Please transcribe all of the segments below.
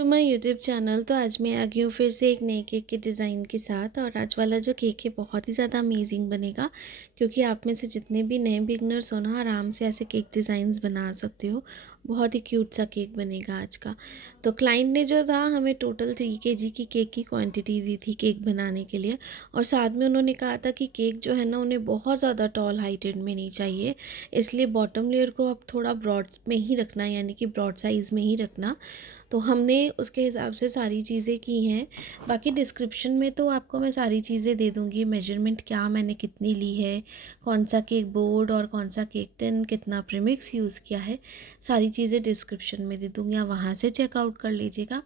तो my YouTube channel. तो आज मैं आ गई हूँ फिर से एक नए केक के डिज़ाइन के साथ। और आज वाला जो केक है बहुत ही ज़्यादा अमेजिंग बनेगा, क्योंकि आप में से जितने भी नए बिगनर्स हो ना, आराम से ऐसे केक डिज़ाइंस बना सकते हो। बहुत ही क्यूट सा केक बनेगा आज का। तो क्लाइंट ने जो था हमें टोटल 3 kg की केक की क्वांटिटी दी थी केक बनाने के लिए। और साथ में उन्होंने कहा था कि केक जो है ना, उन्हें बहुत ज़्यादा टॉल हाइटेड में नहीं चाहिए, इसलिए बॉटम लेयर को अब थोड़ा ब्रॉड में ही रखना, यानी कि ब्रॉड साइज़ में ही रखना। तो हमने उसके हिसाब से सारी चीज़ें की हैं। बाकी डिस्क्रिप्शन में तो आपको मैं सारी चीज़ें दे दूँगी, मेजरमेंट क्या मैंने कितनी ली है, कौन सा केक बोर्ड और कौन सा केक टिन, कितना प्रीमिक्स यूज़ किया है, सारी चीज़ें डिस्क्रिप्शन में दे दूँगी, आप वहाँ से चेकआउट कर लीजिएगा।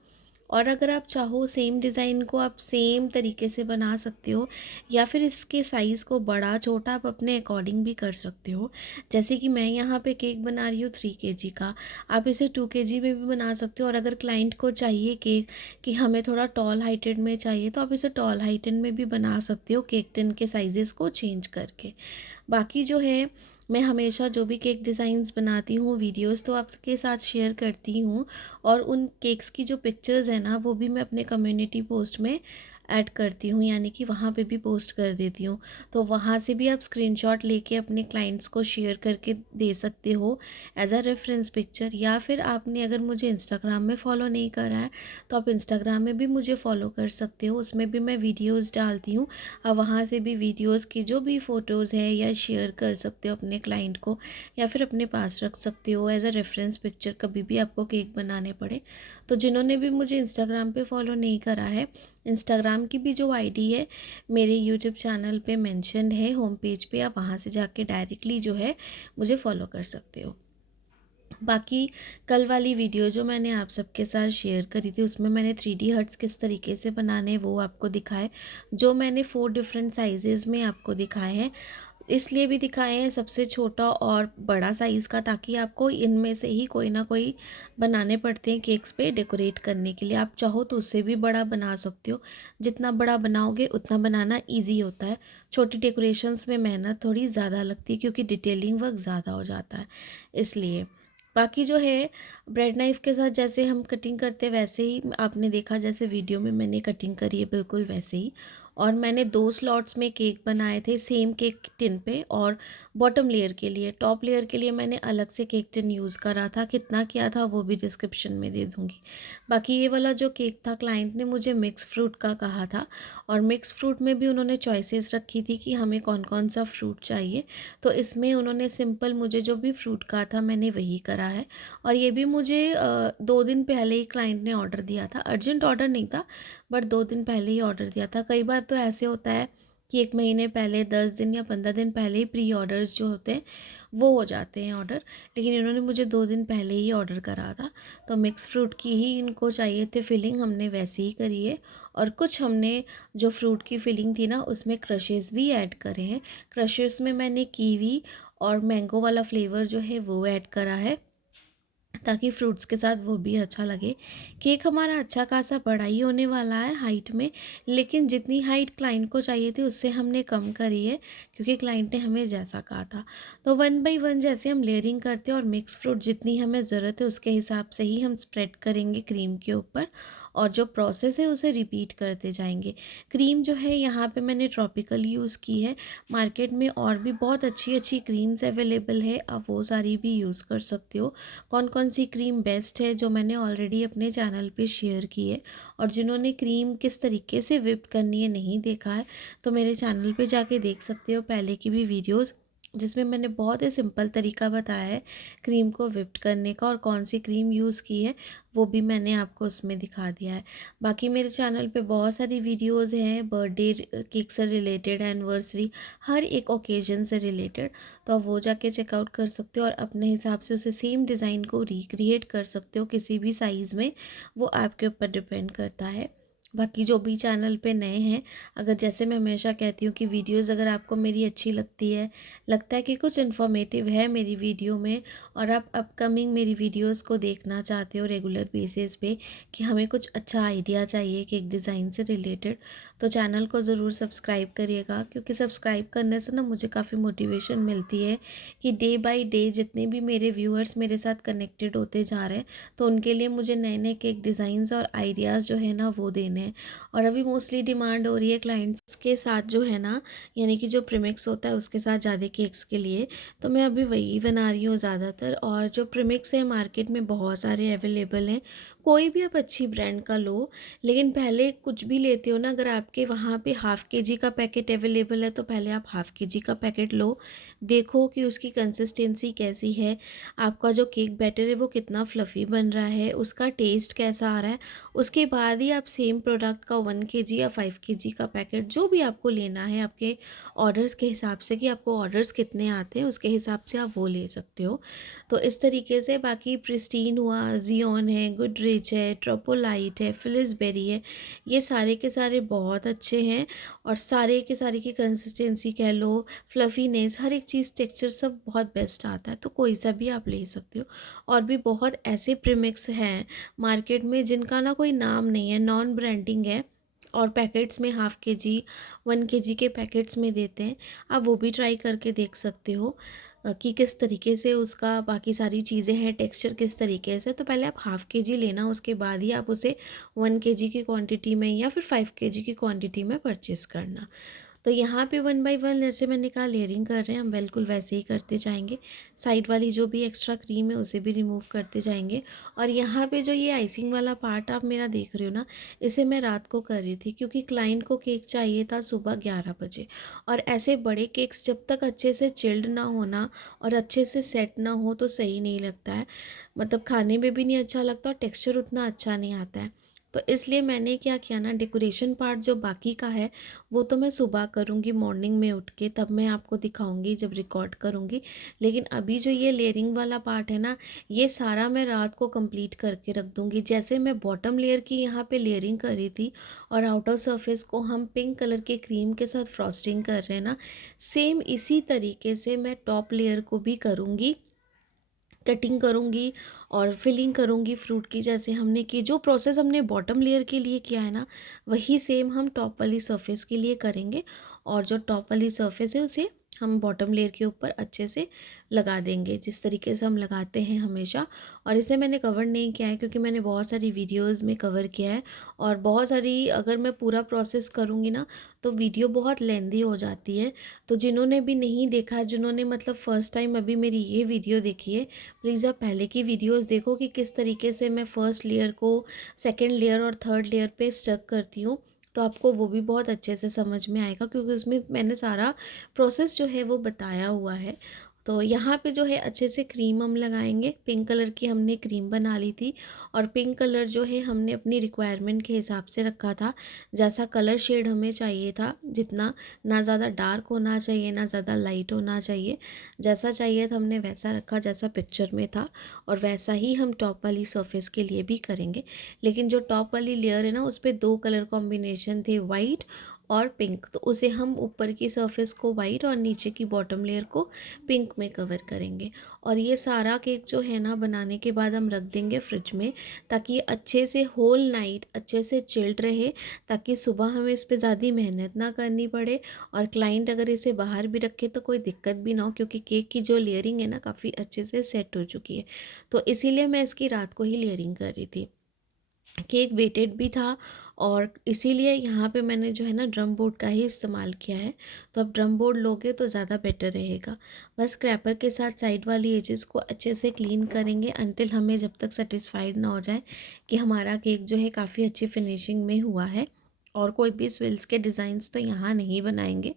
और अगर आप चाहो सेम डिज़ाइन को आप सेम तरीके से बना सकते हो, या फिर इसके साइज़ को बड़ा छोटा आप अपने अकॉर्डिंग भी कर सकते हो। जैसे कि मैं यहाँ पे केक बना रही हूँ 3 kg का, आप इसे 2 kg में भी बना सकते हो। और अगर क्लाइंट को चाहिए केक कि हमें थोड़ा टॉल हाइटेड में चाहिए, तो आप इसे टॉल हाइटेड में भी बना सकते हो, केक टिन के साइजेस को चेंज करके। बाकी जो है, मैं हमेशा जो भी केक डिज़ाइंस बनाती हूँ वीडियोस तो आपके साथ शेयर करती हूँ। और उन केक्स की जो पिक्चर्स है ना, वो भी मैं अपने कम्युनिटी पोस्ट में ऐड करती हूँ, यानी कि वहाँ पे भी पोस्ट कर देती हूँ। तो वहाँ से भी आप स्क्रीनशॉट लेके अपने क्लाइंट्स को शेयर करके दे सकते हो एज अ रेफरेंस पिक्चर। या फिर आपने अगर मुझे इंस्टाग्राम में फ़ॉलो नहीं करा है, तो आप इंस्टाग्राम में भी मुझे फ़ॉलो कर सकते हो, उसमें भी मैं वीडियोज़ डालती हूँ। आप वहाँ से भी वीडियोज़ की जो भी फ़ोटोज़ है या शेयर कर सकते हो अपने क्लाइंट को, या फिर अपने पास रख सकते हो एज अ रेफरेंस पिक्चर, कभी भी आपको केक बनाने पड़े। तो जिन्होंने भी मुझे इंस्टाग्राम पे फॉलो नहीं करा है, इंस्टाग्राम की भी जो आईडी है मेरे यूट्यूब चैनल पे मेंशन है होम पेज पे, आप वहाँ से जाके डायरेक्टली जो है मुझे फॉलो कर सकते हो। बाकी कल वाली वीडियो जो मैंने आप सबके साथ शेयर करी थी, उसमें मैंने 3D हर्ट्स किस तरीके से बनाने वो आपको दिखाए, जो मैंने 4 डिफरेंट साइजेज़ में आपको दिखाए हैं। इसलिए भी दिखाए हैं सबसे छोटा और बड़ा साइज़ का, ताकि आपको इनमें से ही कोई ना कोई बनाने पड़ते हैं केक्स पे डेकोरेट करने के लिए। आप चाहो तो उससे भी बड़ा बना सकते हो, जितना बड़ा बनाओगे उतना बनाना ईजी होता है। छोटी डेकोरेशंस में मेहनत थोड़ी ज़्यादा लगती है, क्योंकि डिटेलिंग वर्क ज़्यादा हो जाता है, इसलिए। बाकी जो है, ब्रेड नाइफ़ के साथ जैसे हम कटिंग करते हैं वैसे ही आपने देखा, जैसे वीडियो में मैंने कटिंग करी है बिल्कुल वैसे ही। और मैंने 2 स्लॉट्स में केक बनाए थे सेम केक टिन पे। और बॉटम लेयर के लिए, टॉप लेयर के लिए मैंने अलग से केक टिन यूज़ करा था, कितना किया था वो भी डिस्क्रिप्शन में दे दूँगी। बाकी ये वाला जो केक था, क्लाइंट ने मुझे मिक्स फ्रूट का कहा था, और मिक्स फ्रूट में भी उन्होंने चॉइसेस रखी थी कि हमें कौन कौन सा फ्रूट चाहिए। तो इसमें उन्होंने सिंपल मुझे जो भी फ्रूट कहा था मैंने वही करा है। और ये भी मुझे 2 दिन पहले ही क्लाइंट ने ऑर्डर दिया था, अर्जेंट ऑर्डर नहीं था, बट 2 दिन पहले ही ऑर्डर दिया था। कई बार तो ऐसे होता है कि 1 महीने पहले, 10 दिन या 15 दिन पहले ही प्री ऑर्डर्स जो होते हैं वो हो जाते हैं ऑर्डर। लेकिन इन्होंने मुझे 2 दिन पहले ही ऑर्डर करा था। तो मिक्स फ्रूट की ही इनको चाहिए थे फिलिंग, हमने वैसे ही करी है। और कुछ हमने जो फ्रूट की फिलिंग थी ना, उसमें क्रशेस भी ऐड करे हैं। क्रशेस में मैंने कीवी और मैंगो वाला फ्लेवर जो है वो ऐड करा है, ताकि फ्रूट्स के साथ वो भी अच्छा लगे। केक हमारा अच्छा खासा बड़ा ही होने वाला है हाइट में, लेकिन जितनी हाइट क्लाइंट को चाहिए थी उससे हमने कम करी है, क्योंकि क्लाइंट ने हमें जैसा कहा था। तो 1 बाय 1 जैसे हम लेयरिंग करते हैं, और मिक्स फ्रूट जितनी हमें ज़रूरत है उसके हिसाब से ही हम स्प्रेड करेंगे क्रीम के ऊपर, और जो प्रोसेस है उसे रिपीट करते जाएंगे। क्रीम जो है यहाँ पे मैंने ट्रॉपिकल यूज़ की है। मार्केट में और भी बहुत अच्छी अच्छी क्रीम्स अवेलेबल है, आप वो सारी भी यूज़ कर सकते हो। कौन कौन सी क्रीम बेस्ट है जो मैंने ऑलरेडी अपने चैनल पे शेयर की है। और जिन्होंने क्रीम किस तरीके से विप करनी है नहीं देखा है, तो मेरे चैनल पे जाके देख सकते हो पहले की भी वीडियोस, जिसमें मैंने बहुत ही सिंपल तरीका बताया है क्रीम को विप्ड करने का, और कौन सी क्रीम यूज़ की है वो भी मैंने आपको उसमें दिखा दिया है। बाकी मेरे चैनल पे बहुत सारी वीडियोस हैं बर्थडे केक से रिलेटेड, एनिवर्सरी, हर एक ओकेजन से रिलेटेड। तो आप वो जाके चेकआउट कर सकते हो, और अपने हिसाब से उसे सेम डिज़ाइन को रिक्रिएट कर सकते हो किसी भी साइज़ में, वो आपके ऊपर डिपेंड करता है। बाकी जो भी चैनल पे नए हैं, अगर जैसे मैं हमेशा कहती हूँ कि वीडियोस अगर आपको मेरी अच्छी लगती है, लगता है कि कुछ इन्फॉर्मेटिव है मेरी वीडियो में और आप अपकमिंग मेरी वीडियोस को देखना चाहते हो रेगुलर बेसिस पे कि हमें कुछ अच्छा आइडिया चाहिए केक डिज़ाइन से रिलेटेड, तो चैनल को ज़रूर सब्सक्राइब करिएगा, क्योंकि सब्सक्राइब करने से ना मुझे काफ़ी मोटिवेशन मिलती है कि डे बाय डे जितने भी मेरे व्यूअर्स मेरे साथ कनेक्टेड होते जा रहे हैं, तो उनके लिए मुझे नए नए केक डिज़ाइंस और आइडियाज़ जो है ना वो देने हैं। और अभी मोस्टली डिमांड हो रही है क्लाइंट्स के साथ जो है ना, यानी कि जो प्रीमिक्स होता है उसके साथ ज़्यादा केक्स के लिए, तो मैं अभी वही बना रही हूँ ज़्यादातर। और जो प्रीमिक्स है मार्केट में बहुत सारे अवेलेबल हैं, कोई भी आप अच्छी ब्रांड का लो, लेकिन पहले कुछ भी लेते हो ना, अगर आपके वहाँ पे हाफ़ केजी का पैकेट अवेलेबल है तो पहले आप हाफ़ केजी का पैकेट लो, देखो कि उसकी कंसिस्टेंसी कैसी है, आपका जो केक बैटर है वो कितना फ्लफ़ी बन रहा है, उसका टेस्ट कैसा आ रहा है। उसके बाद ही आप सेम प्रोडक्ट का 1 केजी या 5 केजी का पैकेट जो भी आपको लेना है आपके ऑर्डर्स के हिसाब से, कि आपको ऑर्डर्स कितने आते हैं उसके हिसाब से आप वो ले सकते हो। तो इस तरीके से बाकी प्रिस्टीन हुआ, ज़ियोन है, गुडरिच है, ट्रोपोलाइट है, फिलिसबेरी है, ये सारे के सारे बहुत अच्छे हैं और सारे के सारे की कंसिस्टेंसी कह लो, फ्लफीनेस, हर एक चीज़, टेक्सचर सब बहुत बेस्ट आता है, तो कोई सा भी आप ले सकते हो। और भी बहुत ऐसे प्रीमिक्स हैं मार्केट में जिनका ना कोई नाम नहीं है, नॉन ब्रांडिंग है और पैकेट्स में हाफ़ केजी 1 केजी के पैकेट्स में देते हैं, आप वो भी ट्राई करके देख सकते हो कि किस तरीके से उसका बाकी सारी चीज़ें हैं, टेक्सचर किस तरीके से। तो पहले आप हाफ़ केजी लेना, उसके बाद ही आप उसे 1 केजी की क्वांटिटी में या फिर 5 केजी की क्वांटिटी में परचेज़ करना। तो यहाँ पे 1 बाय 1 जैसे मैंने कहा लेयरिंग कर रहे हैं हम, बिल्कुल वैसे ही करते जाएंगे। साइड वाली जो भी एक्स्ट्रा क्रीम है उसे भी रिमूव करते जाएंगे। और यहाँ पे जो ये आइसिंग वाला पार्ट आप मेरा देख रहे हो ना, इसे मैं रात को कर रही थी क्योंकि क्लाइंट को केक चाहिए था सुबह 11 बजे। और ऐसे बड़े केक्स जब तक अच्छे से चिल्ड ना होना और अच्छे से सेट ना हो तो सही नहीं लगता है, मतलब खाने में भी नहीं अच्छा लगता और टेक्स्चर उतना अच्छा नहीं आता है। तो इसलिए मैंने क्या किया ना, डेकोरेशन पार्ट जो बाकी का है वो तो मैं सुबह करूँगी मॉर्निंग में उठ के, तब मैं आपको दिखाऊंगी जब रिकॉर्ड करूँगी। लेकिन अभी जो ये लेयरिंग वाला पार्ट है ना, ये सारा मैं रात को कंप्लीट करके रख दूँगी। जैसे मैं बॉटम लेयर की यहाँ पे लेयरिंग कर रही थी और आउटर सरफेस को हम पिंक कलर के क्रीम के साथ फ्रॉस्टिंग कर रहे हैं ना, सेम इसी तरीके से मैं टॉप लेयर को भी करूँगी, कटिंग करूँगी और फिलिंग करूँगी फ्रूट की, जैसे हमने की जो प्रोसेस हमने बॉटम लेयर के लिए किया है ना, वही सेम हम टॉप वाली सरफेस के लिए करेंगे। और जो टॉप वाली सरफेस है उसे हम बॉटम लेयर के ऊपर अच्छे से लगा देंगे, जिस तरीके से हम लगाते हैं हमेशा। और इसे मैंने कवर नहीं किया है क्योंकि मैंने बहुत सारी वीडियोस में कवर किया है और बहुत सारी, अगर मैं पूरा प्रोसेस करूँगी ना तो वीडियो बहुत लेंदी हो जाती है। तो जिन्होंने भी नहीं देखा है, जिन्होंने मतलब फ़र्स्ट टाइम अभी मेरी ये वीडियो देखी है, प्लीज़ आप पहले की वीडियोस देखो कि किस तरीके से मैं फ़र्स्ट लेयर को सेकंड लेयर और थर्ड लेयर पे स्टक करती हूँ, तो आपको वो भी बहुत अच्छे से समझ में आएगा क्योंकि उसमें मैंने सारा प्रोसेस जो है वो बताया हुआ है। तो यहाँ पे जो है अच्छे से क्रीम हम लगाएंगे, पिंक कलर की हमने क्रीम बना ली थी और पिंक कलर जो है हमने अपनी रिक्वायरमेंट के हिसाब से रखा था, जैसा कलर शेड हमें चाहिए था, जितना, ना ज़्यादा डार्क होना चाहिए ना ज़्यादा लाइट होना चाहिए, जैसा चाहिए था हमने वैसा रखा जैसा पिक्चर में था। और वैसा ही हम टॉप वाली सरफेस के लिए भी करेंगे। लेकिन जो टॉप वाली लेयर है ना उस पर 2 कलर कॉम्बिनेशन थे, वाइट और पिंक, तो उसे हम ऊपर की सरफेस को वाइट और नीचे की बॉटम लेयर को पिंक में कवर करेंगे। और ये सारा केक जो है ना बनाने के बाद हम रख देंगे फ्रिज में, ताकि ये अच्छे से होल नाइट अच्छे से चिल्ड रहे, ताकि सुबह हमें इस पर ज़्यादा मेहनत ना करनी पड़े और क्लाइंट अगर इसे बाहर भी रखे तो कोई दिक्कत भी ना हो, क्योंकि केक की जो लेयरिंग है ना काफ़ी अच्छे से सेट हो चुकी है। तो इसीलिए मैं इसकी रात को ही लेयरिंग कर रही थी। केक वेटेड भी था और इसीलिए यहाँ पे मैंने जो है ना ड्रम बोर्ड का ही इस्तेमाल किया है। तो अब ड्रम बोर्ड लोगे तो ज़्यादा बेटर रहेगा। बस क्रैपर के साथ साइड वाली एजेस को अच्छे से क्लीन करेंगे अनटिल हमें जब तक सेटिस्फाइड ना हो जाए कि हमारा केक जो है काफ़ी अच्छी फिनिशिंग में हुआ है। और कोई भी स्विल्स के डिज़ाइंस तो यहाँ नहीं बनाएंगे,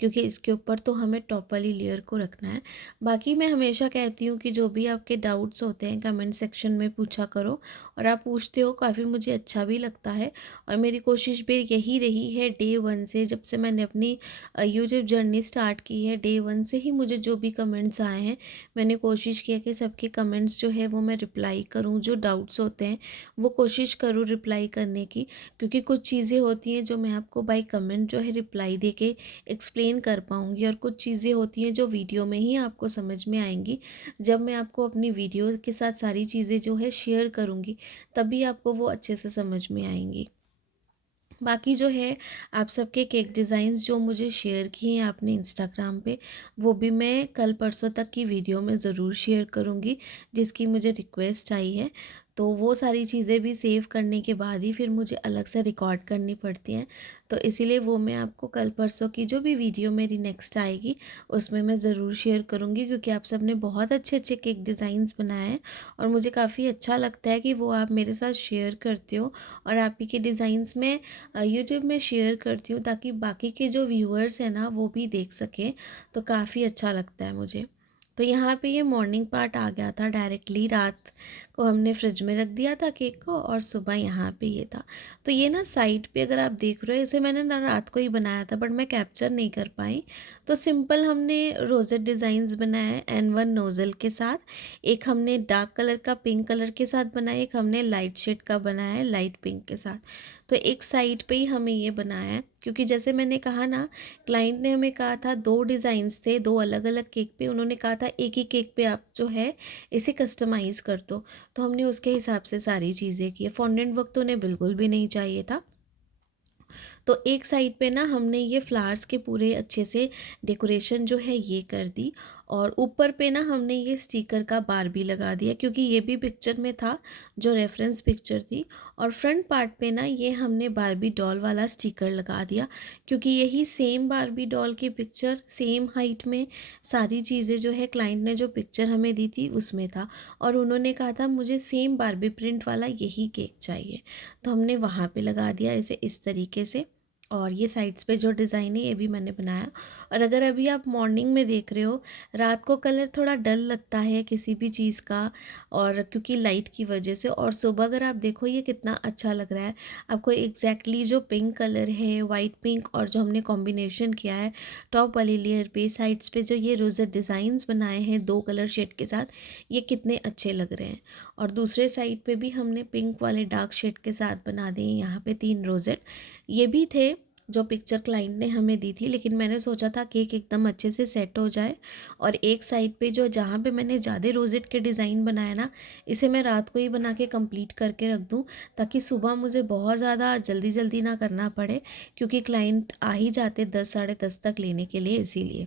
क्योंकि इसके ऊपर तो हमें टॉप वाली लेयर को रखना है। बाकी मैं हमेशा कहती हूँ कि जो भी आपके डाउट्स होते हैं कमेंट सेक्शन में पूछा करो, और आप पूछते हो काफ़ी मुझे अच्छा भी लगता है। और मेरी कोशिश भी यही रही है डे वन से, जब से मैंने अपनी यूट्यूब जर्नी स्टार्ट की है, डे वन से ही मुझे जो भी कमेंट्स आए हैं मैंने कोशिश किया कि सबके कमेंट्स जो है वो मैं रिप्लाई करूँ, जो डाउट्स होते हैं वो कोशिश करूँ रिप्लाई करने की, क्योंकि कुछ चीज़ें होती हैं जो मैं आपको बाय कमेंट जो है रिप्लाई दे के एक्सप्लेन कर पाऊँगी, और कुछ चीज़ें होती हैं जो वीडियो में ही आपको समझ में आएंगी। जब मैं आपको अपनी वीडियो के साथ सारी चीज़ें जो है शेयर करूँगी, तभी आपको वो अच्छे से समझ में आएंगी। बाकी जो है आप सबके केक डिज़ाइंस जो मुझे शेयर किए हैं आपने इंस्टाग्राम पे, वो भी मैं कल परसों तक की वीडियो में ज़रूर शेयर करूँगी, जिसकी मुझे रिक्वेस्ट आई है। तो वो सारी चीज़ें भी सेव करने के बाद ही फिर मुझे अलग से रिकॉर्ड करनी पड़ती हैं, तो इसीलिए वो मैं आपको कल परसों की जो भी वीडियो मेरी नेक्स्ट आएगी उसमें मैं ज़रूर शेयर करूँगी, क्योंकि आप सब ने बहुत अच्छे अच्छे केक डिज़ाइंस बनाए हैं और मुझे काफ़ी अच्छा लगता है कि वो आप मेरे साथ शेयर करते हो, और आप ही के डिज़ाइंस में यूट्यूब में शेयर करती हूँ ताकि बाकी के जो व्यूअर्स हैं ना वो भी देख सकें, तो काफ़ी अच्छा लगता है मुझे। तो यहाँ पे ये मॉर्निंग पार्ट आ गया था, डायरेक्टली रात को हमने फ्रिज में रख दिया था केक को, और सुबह यहाँ पे ये था। तो ये ना साइड पे अगर आप देख रहे हो, इसे मैंने ना रात को ही बनाया था बट मैं कैप्चर नहीं कर पाई। तो सिंपल हमने रोजेट डिज़ाइंस बनाए N1 नोज़ल के साथ, एक हमने डार्क कलर का पिंक कलर के साथ बनाया, एक हमने लाइट शेड का बनाया है लाइट पिंक के साथ। तो एक साइड पे ही हमें ये बनाया है, क्योंकि जैसे मैंने कहा ना, क्लाइंट ने हमें कहा था दो डिज़ाइंस थे, दो अलग अलग केक पे, उन्होंने कहा था एक ही केक पे आप जो है इसे कस्टमाइज़ कर दो। तो हमने उसके हिसाब से सारी चीज़ें की। फॉन्डेंट वर्क तो उन्हें बिल्कुल भी नहीं चाहिए था। तो एक साइड पे ना हमने ये फ्लावर्स के पूरे अच्छे से डेकोरेशन जो है ये कर दी, और ऊपर पे ना हमने ये स्टिकर का बारबी लगा दिया, क्योंकि ये भी पिक्चर में था जो रेफरेंस पिक्चर थी। और फ्रंट पार्ट पे ना ये हमने बारबी डॉल वाला स्टिकर लगा दिया, क्योंकि यही सेम बारबी डॉल की पिक्चर सेम हाइट में सारी चीज़ें जो है क्लाइंट ने जो पिक्चर हमें दी थी उसमें था, और उन्होंने कहा था मुझे सेम बारबी प्रिंट वाला यही केक चाहिए। तो हमने वहाँ पे लगा दिया इसे इस तरीके से। और ये साइड्स पे जो डिज़ाइन है ये भी मैंने बनाया। और अगर अभी आप मॉर्निंग में देख रहे हो, रात को कलर थोड़ा डल लगता है किसी भी चीज़ का, और क्योंकि लाइट की वजह से, और सुबह अगर आप देखो ये कितना अच्छा लग रहा है आपको। एग्जैक्टली जो पिंक कलर है, वाइट पिंक, और जो हमने कॉम्बिनेशन किया है टॉप वाली लेयर पे, साइड्स पे जो ये रोजेट डिज़ाइंस बनाए हैं दो कलर शेड के साथ, ये कितने अच्छे लग रहे हैं। और दूसरे साइड पे भी हमने पिंक वाले डार्क शेड के साथ बना दिए यहाँ पे 3 रोजेट। ये भी थे जो पिक्चर क्लाइंट ने हमें दी थी, लेकिन मैंने सोचा था केक एकदम अच्छे से सेट हो जाए, और एक साइड पे जो जहाँ पे मैंने ज़्यादा रोजेट के डिज़ाइन बनाया ना, इसे मैं रात को ही बना के कंप्लीट करके रख दूँ, ताकि सुबह मुझे बहुत ज़्यादा जल्दी जल्दी ना करना पड़े, क्योंकि क्लाइंट आ ही जाते 10 साढ़े 10 तक लेने के लिए, इसीलिए।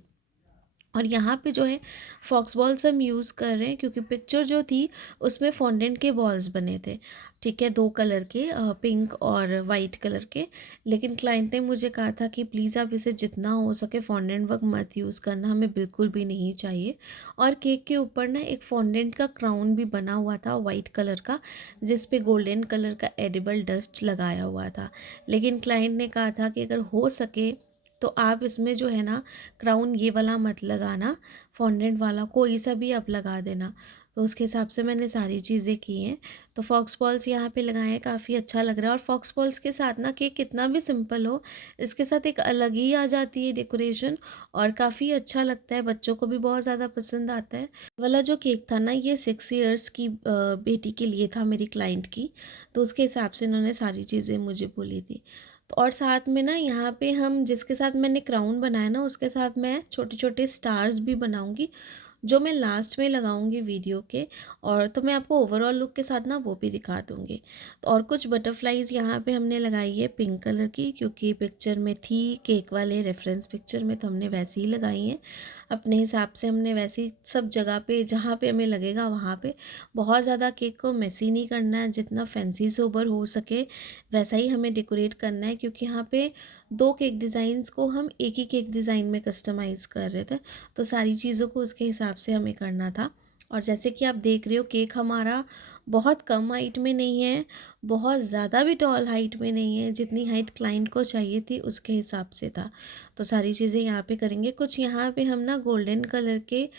और यहाँ पे जो है फॉक्स बॉल्स हम यूज़ कर रहे हैं, क्योंकि पिक्चर जो थी उसमें फॉन्डेंट के बॉल्स बने थे, ठीक है, दो कलर के, पिंक और वाइट कलर के। लेकिन क्लाइंट ने मुझे कहा था कि प्लीज़ आप इसे जितना हो सके फॉन्डेंट वर्क मत यूज़ करना, हमें बिल्कुल भी नहीं चाहिए। और केक के ऊपर ना एक फॉन्डेंट का क्राउन भी बना हुआ था वाइट कलर का, जिस पे गोल्डन कलर का एडिबल डस्ट लगाया हुआ था। लेकिन क्लाइंट ने कहा था कि अगर हो सके तो आप इसमें जो है ना क्राउन ये वाला मत लगाना, फॉन्डेंट वाला कोई सा भी आप लगा देना। तो उसके हिसाब से मैंने सारी चीज़ें की हैं। तो फॉक्स बॉल्स यहाँ पे लगाए हैं, काफ़ी अच्छा लग रहा है। और फॉक्स बॉल्स के साथ ना केक कितना भी सिंपल हो, इसके साथ एक अलग ही आ जाती है डेकोरेशन, और काफ़ी अच्छा लगता है, बच्चों को भी बहुत ज़्यादा पसंद आता है। वाला जो केक था ना ये 6 ईयर्स की बेटी के लिए था मेरी क्लाइंट की, तो उसके हिसाब से उन्होंने सारी चीज़ें मुझे बोली थी। तो और साथ में ना यहाँ पे हम जिसके साथ मैंने क्राउन बनाया ना उसके साथ मैं छोटे छोटे स्टार्स भी बनाऊंगी, जो मैं लास्ट में लगाऊंगी वीडियो के। और तो मैं आपको ओवरऑल लुक के साथ ना वो भी दिखा दूंगी। तो और कुछ बटरफ्लाइज यहाँ पे हमने लगाई है पिंक कलर की, क्योंकि पिक्चर में थी केक वाले रेफरेंस पिक्चर में, तो हमने वैसे ही लगाई हैं अपने हिसाब से। हमने वैसे सब जगह पे जहाँ पे हमें लगेगा वहाँ पे, बहुत ज़्यादा केक को मेसी नहीं करना है, जितना फैंसी सोबर हो सके वैसा ही हमें डेकोरेट करना है, क्योंकि यहाँ पे दो केक डिज़ाइंस को हम एक ही केक डिज़ाइन में कस्टमाइज़ कर रहे थे, तो सारी चीज़ों को उसके हिसाब से हमें करना था। और जैसे कि आप देख रहे हो केक हमारा बहुत कम हाइट में नहीं है, बहुत ज़्यादा भी टॉल हाइट में नहीं है, जितनी हाइट क्लाइंट को चाहिए थी उसके हिसाब से था। तो सारी चीज़ें यहाँ पे करेंगे। कुछ यहाँ पे हम ना गोल्डन कलर के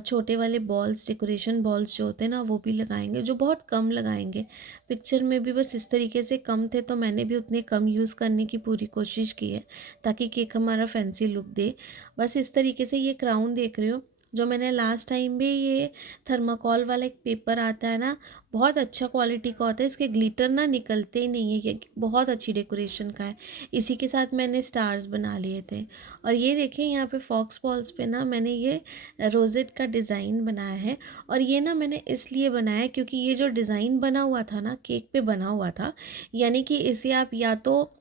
छोटे वाले बॉल्स, डेकोरेशन बॉल्स जो होते हैं ना, वो भी लगाएंगे, जो बहुत कम लगाएंगे। पिक्चर में भी बस इस तरीके से कम थे, तो मैंने भी उतने कम यूज़ करने की पूरी कोशिश की है ताकि केक हमारा फैंसी लुक दे। बस इस तरीके से ये क्राउन देख रहे हो, जो मैंने लास्ट टाइम भी ये थर्माकोल वाला एक पेपर आता है ना, बहुत अच्छा क्वालिटी का होता है, इसके ग्लिटर ना निकलते ही नहीं है, ये बहुत अच्छी डेकोरेशन का है। इसी के साथ मैंने स्टार्स बना लिए थे। और ये देखिए यहाँ पे फॉक्स बॉल्स पे ना मैंने ये रोजेट का डिज़ाइन बनाया है। और ये ना मैंने इसलिए बनाया क्योंकि ये जो डिज़ाइन बना हुआ था ना, केक पे बना हुआ था, यानी कि इसे आप या तो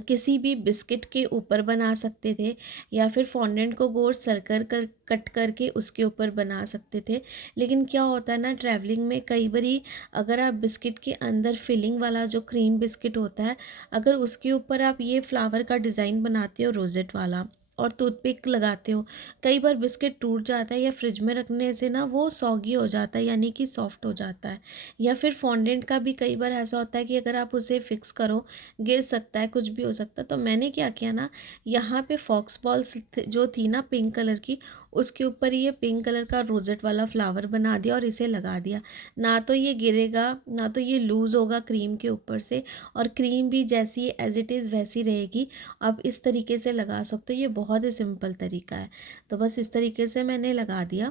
किसी भी बिस्किट के ऊपर बना सकते थे, या फिर फॉन्डेंट को गोल सर्कल कर कट करके उसके ऊपर बना सकते थे। लेकिन क्या होता है ना, ट्रैवलिंग में कई बारी अगर आप बिस्किट के अंदर फिलिंग वाला जो क्रीम बिस्किट होता है, अगर उसके ऊपर आप ये फ्लावर का डिज़ाइन बनाते हो रोजेट वाला और टूथपिक लगाते हो, कई बार बिस्किट टूट जाता है, या फ्रिज में रखने से ना वो सॉगी हो जाता है, यानी कि सॉफ्ट हो जाता है। या फिर फॉन्डेंट का भी कई बार ऐसा होता है कि अगर आप उसे फिक्स करो, गिर सकता है, कुछ भी हो सकता है। तो मैंने क्या किया ना, यहाँ पे फॉक्स बॉल्स जो थी ना पिंक कलर की, उसके ऊपर ये पिंक कलर का रोजेट वाला फ्लावर बना दिया और इसे लगा दिया। ना तो ये गिरेगा, ना तो ये लूज़ होगा क्रीम के ऊपर से, और क्रीम भी जैसी एज इट इज़ वैसी रहेगी। आप इस तरीके से लगा सकते हो, ये बहुत ही सिंपल तरीका है। तो बस इस तरीके से मैंने लगा दिया।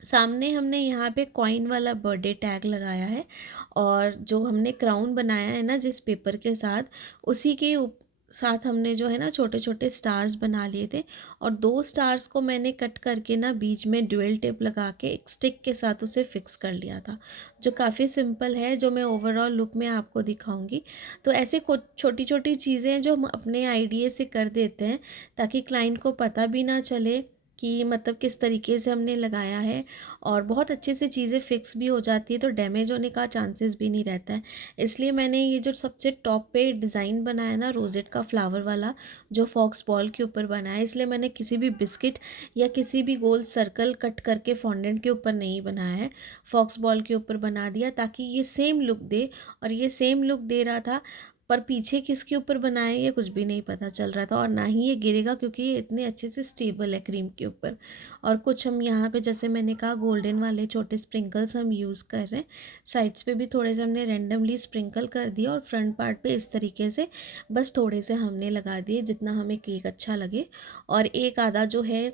सामने हमने यहाँ पे कॉइन वाला बर्थडे टैग लगाया है, और जो हमने क्राउन बनाया है ना जिस पेपर के साथ, उसी के साथ हमने जो है ना छोटे छोटे स्टार्स बना लिए थे। और 2 स्टार्स को मैंने कट करके ना बीच में ड्यूल टेप लगा के एक स्टिक के साथ उसे फिक्स कर लिया था, जो काफ़ी सिंपल है, जो मैं ओवरऑल लुक में आपको दिखाऊंगी। तो ऐसे कुछ छोटी छोटी चीज़ें जो हम अपने आइडिया से कर देते हैं, ताकि क्लाइंट को पता भी ना चले कि मतलब किस तरीके से हमने लगाया है, और बहुत अच्छे से चीज़ें फिक्स भी हो जाती है, तो डैमेज होने का चांसेस भी नहीं रहता है। इसलिए मैंने ये जो सबसे टॉप पे डिज़ाइन बनाया ना रोजेट का फ्लावर वाला, जो फॉक्स बॉल के ऊपर बनाया है, इसलिए मैंने किसी भी बिस्किट या किसी भी गोल सर्कल कट करके फॉन्डेंट के ऊपर नहीं बनाया है, फॉक्स बॉल के ऊपर बना दिया ताकि ये सेम लुक दे। और ये सेम लुक दे रहा था, पर पीछे किसके ऊपर बनाए ये कुछ भी नहीं पता चल रहा था, और ना ही ये गिरेगा क्योंकि ये इतने अच्छे से स्टेबल है क्रीम के ऊपर। और कुछ हम यहाँ पे जैसे मैंने कहा गोल्डन वाले छोटे स्प्रिंकल्स हम यूज़ कर रहे हैं। साइड्स पे भी थोड़े से हमने रेंडमली स्प्रिंकल कर दिया, और फ्रंट पार्ट पे इस तरीके से बस थोड़े से हमने लगा दिए जितना हमें केक अच्छा लगे। और एक आधा जो है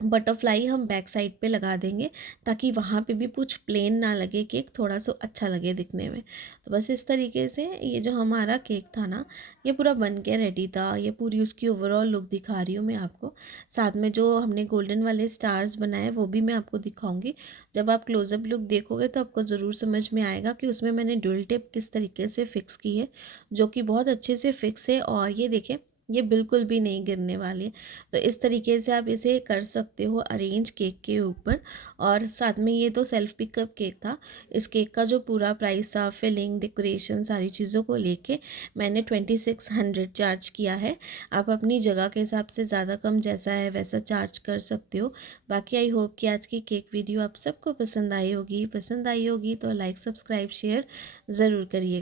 बटरफ्लाई हम बैक साइड पे लगा देंगे, ताकि वहाँ पे भी कुछ प्लेन ना लगे, केक थोड़ा सा अच्छा लगे दिखने में। तो बस इस तरीके से ये जो हमारा केक था ना, ये पूरा बन के रेडी था। ये पूरी उसकी ओवरऑल लुक दिखा रही हूँ मैं आपको। साथ में जो हमने गोल्डन वाले स्टार्स बनाए वो भी मैं आपको दिखाऊंगी। जब आप क्लोजअप लुक देखोगे तो आपको ज़रूर समझ में आएगा कि उसमें मैंने ड्यूल टेप किस तरीके से फ़िक्स की है, जो कि बहुत अच्छे से फ़िक्स है। और ये देखें, ये बिल्कुल भी नहीं गिरने वाली है। तो इस तरीके से आप इसे कर सकते हो अरेंज केक के ऊपर। और साथ में ये तो सेल्फ पिकअप केक था। इस केक का जो पूरा प्राइस था, फिलिंग, डेकोरेशन, सारी चीज़ों को लेके मैंने 2600 चार्ज किया है। आप अपनी जगह के हिसाब से ज़्यादा कम जैसा है वैसा चार्ज कर सकते हो। बाकी आई होप कि आज की केक वीडियो आप सबको पसंद आई होगी। पसंद आई होगी तो लाइक, सब्सक्राइब, शेयर ज़रूर करिए।